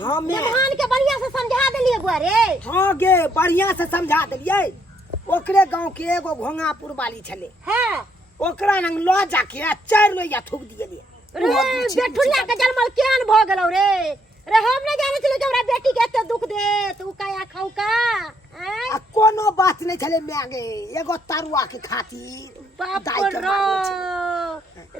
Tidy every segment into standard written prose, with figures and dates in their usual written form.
हां मैं मेहमान के बढ़िया से समझा देलिए बुआरे। हां गे बढ़िया से समझा देलिए। ओकरे गांव के एगो घोंगापुर वाली छले हां ओकरा नंग लो जाके 4 लोइया थूक दिए। रे बेठुलिया के जन्मल केहन भ गेलौ रे। रे हम नहीं जाने छले कि हमरा बेटी के एते दुख दे तू काया खाऊ का। आ कोनो बात नहीं छले मांगे एगो तरुआ के खातिर बाप दाई के रो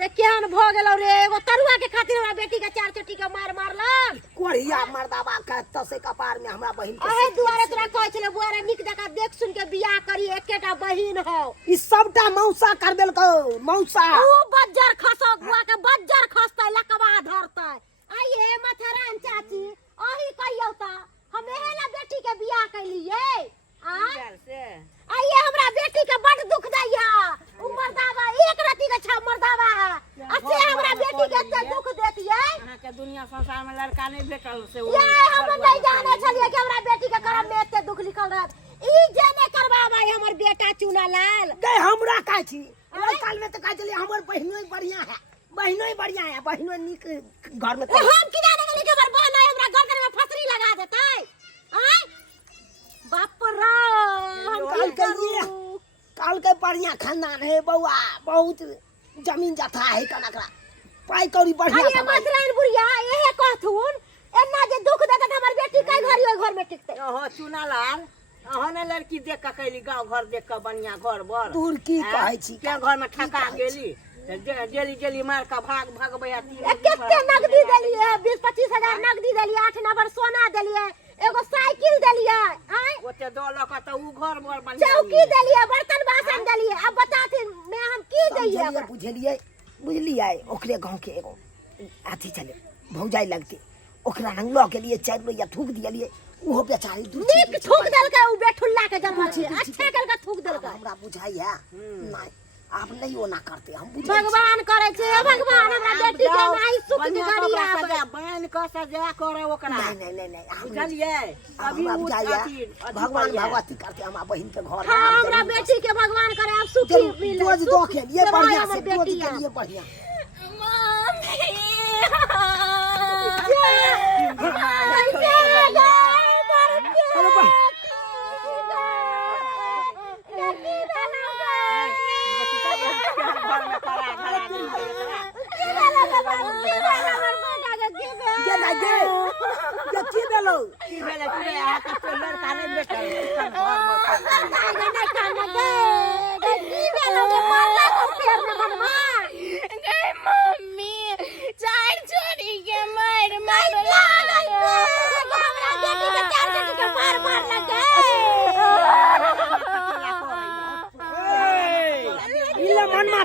रे केहन भ गेलौ रे। एगो तरुआ के खातिर हमरा बेटी के 4 चोटी के मार मारलन। कोरिया मर्दाबा के तसे कपार में हमरा बहिन के अहे दुआरे तोरा कहै छले बुआरे निक जका देख सुन के बियाह करी एकेटा बहिन हो। ई सबटा मौसा कर देलको मौसा। ऊ बज्जर खसो बुआ के बज्जर खसतै लकवा धरतै। आइए मथरान चाची अही कहियो त हम एहेला बेटी के बियाह कैलिए आ आइए हमरा बेटी के बड़ दुख दैया। उ मर्दावा एक रति के छ मर्दावा असे हमरा बेटी के एते दुख देतिए। अहाँ के दुनिया संसार में लड़का नहीं भेटल से ये हम नहीं जाने छलिए कि हमरा बेटी के करम में एते दुख लिखल रहत। ई जेने करबाबै हमर बेटा चुनालाल गए हमरा कहै छी ओइ काल में त कहै छली हमर बहिनो बढ़िया है बहिनो निक घर में हम की जाने गेली कि हमर बहन हमरा घर में फसरी लगा देतै। आय बाप रे हम काल के बढ़िया खानदान है बउआ बहुत जमीन जथा है कनकरा पाई कौड़ी बढ़िया अरे मसराइन बुढ़िया एहे कहथुन एना जे दुख देत त हमर बेटी कै घरी ओइ घर में टिकतै। ओहो चुनालाल अहाँ ने लड़की देख के कैली गांव घर देख के बढ़िया घर बर दूर की कहै छी के घर में ठका गेली जेली जेली मार का भागबै केते नगदी देलिए 20-25 हजार नगदी देलिए 8 नंबर सोना देलिए एगो साइकिल देलिए। आय ओते दौलत का त उ घर बर बढ़िया चौकी देलिए बर्तन बासन देलिए। अब बताथिन मैं हम की दैए बुझलिए बुझलिए ओकरे गांव के एगो अथी चले भौजाई लगते ओकरा रंग लो के लिए 4 लोइया थूक दियलिए। उहो बेचारी नीक थूक देलकै उ बेठुल्ला के जन्म छी अच्छा करके थूक देलकै। हमरा बुझाई है नहीं आप नहीं ओना करते हम बुझ भगवान करे छे भगवान हमरा बेटी के माई सुख के करिया सजा बहन का सजा करे ओकरा नहीं बुझलिए अभी भगवान भगवती करते हम बहिन के घर हां हमरा बेटी के भगवान करे अब सुखी मिले रोज दो के लिए बढ़िया से रोज के लिए बढ़िया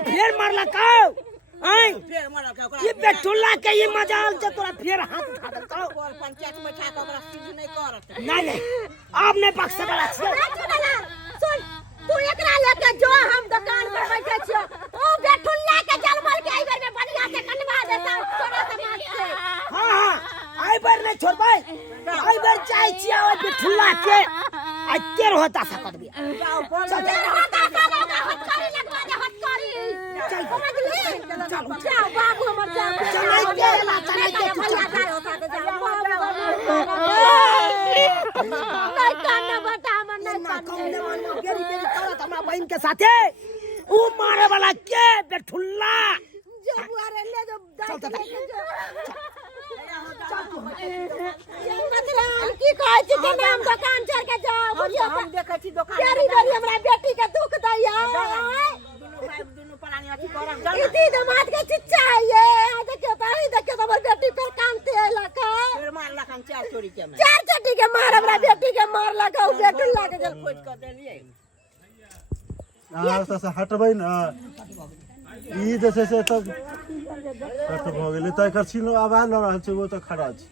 फेर मारला का आई फेर मारा के ओकरा ये बेठुल्ला के ये मजाल से तोरा फेर हाथ उठा दे का और पंचायत में ठा के ओकरा सीध नहीं करत नहीं आप ने पक्ष वाला छे सुन तू एकरा लेके जो हम दुकान पर बैठे छियो ओ बेठुल्ला के जलमल के आई में बढ़िया से कटवा देता छोरा समाज से। हां आई बार नहीं छोड़ भाई आई बार चाय छिया ओ बेठुल्ला के अत्तर होता सकत भी जाओ बोल होता का हटकारी लगवा दे हटकारी समझ ले जाओ बाबू हमर जाओ चले के भैया होता तो जाओ नहीं काना बता मन नहीं कौने मानो बेरी बेरी करत हमरा बहन के साथे ऊ मारे वाला के बेठुल्ला जो बुआरे ले जो मतलब की कहै छी के नाम दुकान छोड़ के जाओ बुझियो हम देखै छी दुकान बेरी बेरी हमरा बेटी के दुख दैया दुनु परानी अथी करब इती दामाद के चिच्चा है ये देखियो हमर बेटी पर कांते लका फिर मार लखन 4 चोरी के में 4 चटी के मार हमरा बेटी के मार लगा बेटी लागे जल खोज कर देलिए अहाँ से हटबै न ई जे छै से त भ गेलै त एकर छीनो आवाज ल रहल छै वो त खड़ा छै।